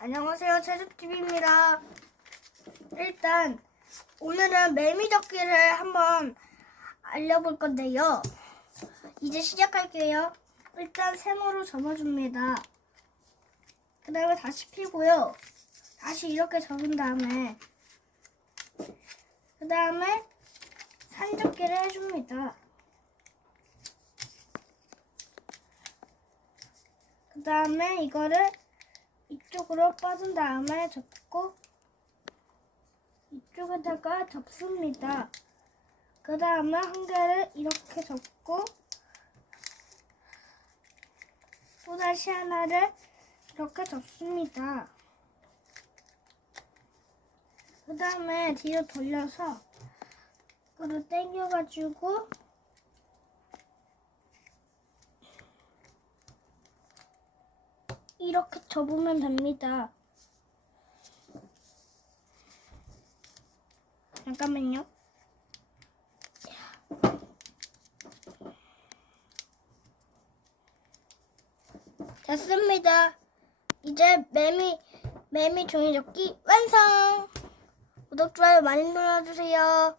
안녕하세요. 채숙TV입니다. 일단, 오늘은 매미젓기를 한번 알려볼 건데요. 이제 시작할게요. 일단 세모로 접어줍니다. 그 다음에 다시 피고요. 다시 이렇게 접은 다음에, 그 다음에 산접기를 해줍니다. 그 다음에 이거를 이쪽으로 뻗은 다음에 접고 이쪽에다가 접습니다. 그 다음에 한 개를 이렇게 접고 또 다시 하나를 이렇게 접습니다. 그 다음에 뒤로 돌려서 이거를 당겨가지고 이렇게 접으면 됩니다. 잠깐만요. 됐습니다. 이제 매미 매미 종이접기 완성. 구독 좋아요 많이 눌러주세요.